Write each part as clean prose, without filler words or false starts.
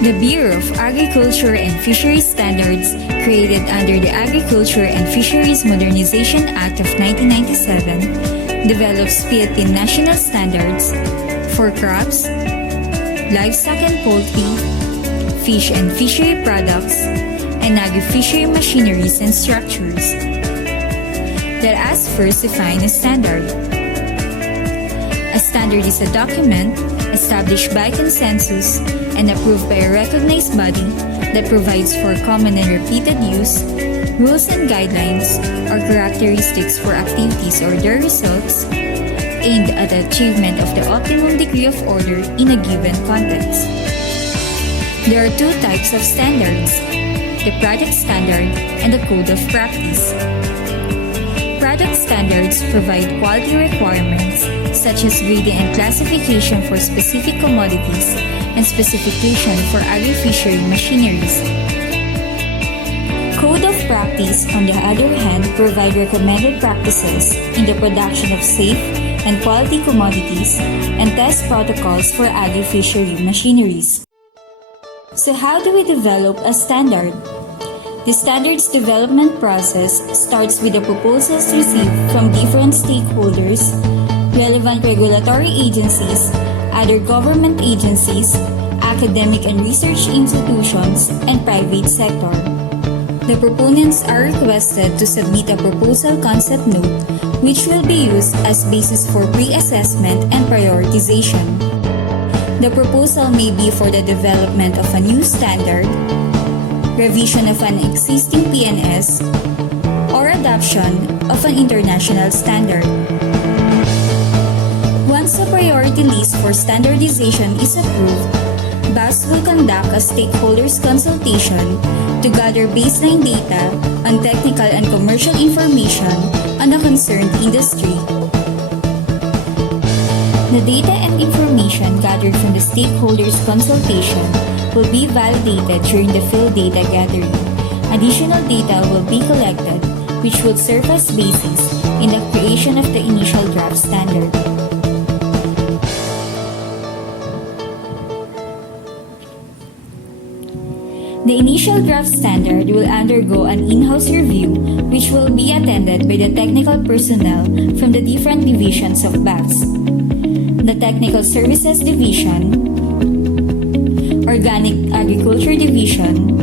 The Bureau of Agriculture and Fisheries Standards, created under the Agriculture and Fisheries Modernization Act of 1997, develops Philippine national standards for crops, livestock and poultry, fish and fishery products, and agri-fishery machineries and structures. Let us first define a standard. A standard is a document established by consensus and approved by a recognized body that provides for common and repeated use, rules and guidelines, or characteristics for activities or their results, aimed at the achievement of the optimum degree of order in a given context. There are two types of standards: the product standard and the code of practice. Product standards provide quality requirements such as grading and classification for specific commodities and specification for agri-fishery machineries. Code of practice, on the other hand, provide recommended practices in the production of safe and quality commodities and test protocols for agri-fishery machineries. So how do we develop a standard? The standards development process starts with the proposals received from different stakeholders, relevant regulatory agencies, other government agencies, academic and research institutions, and private sector. The proponents are requested to submit a proposal concept note, which will be used as basis for pre-assessment and prioritization. The proposal may be for the development of a new standard, revision of an existing PNS, or adoption of an international standard. Once a priority list for standardization is approved, BAFS will conduct a stakeholders consultation to gather baseline data on technical and commercial information on the concerned industry. The data and information gathered from the stakeholders consultation will be validated during the field data gathering. Additional data will be collected, which will serve as basis in the creation of the initial draft standard. The initial draft standard will undergo an in-house review, which will be attended by the technical personnel from the different divisions of BAFS. The Technical Services Division, Organic Agriculture Division,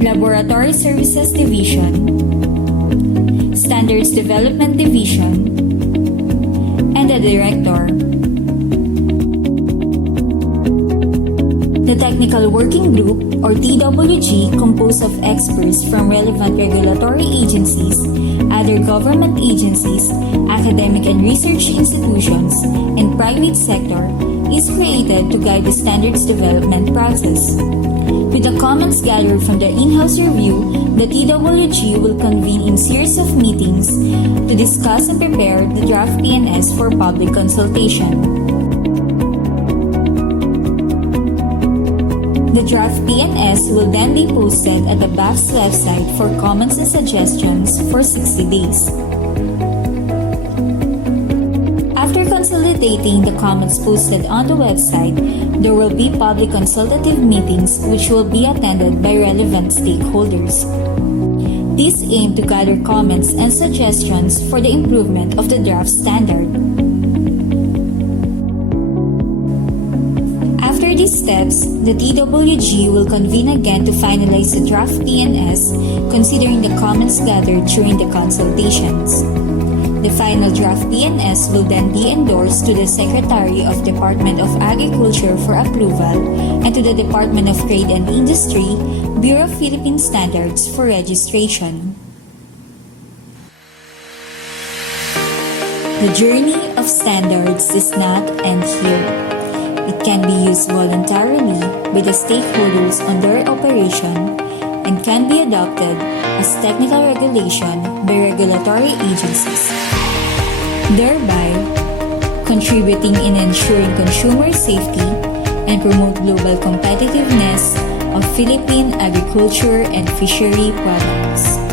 Laboratory Services Division, Standards Development Division, and the Director. The Technical Working Group, or TWG, composed of experts from relevant regulatory agencies, other government agencies, academic and research institutions, and private sector, is created to guide the standards development process. With the comments gathered from the in-house review, the TWG will convene in series of meetings to discuss and prepare the draft PNS for public consultation. The draft PNS will then be posted at the BAFS website for comments and suggestions for 60 days. After consolidating the comments posted on the website, there will be public consultative meetings which will be attended by relevant stakeholders. These aim to gather comments and suggestions for the improvement of the draft standard. After these steps, the TWG will convene again to finalize the draft PNS, considering the comments gathered during the consultations. The final draft PNS will then be endorsed to the Secretary of Department of Agriculture for approval and to the Department of Trade and Industry, Bureau of Philippine Standards for registration. The journey of standards does not end here. It can be used voluntarily by the stakeholders on their operation and can be adopted as technical regulation by regulatory agencies, thereby contributing in ensuring consumer safety and promote global competitiveness of Philippine agriculture and fishery products.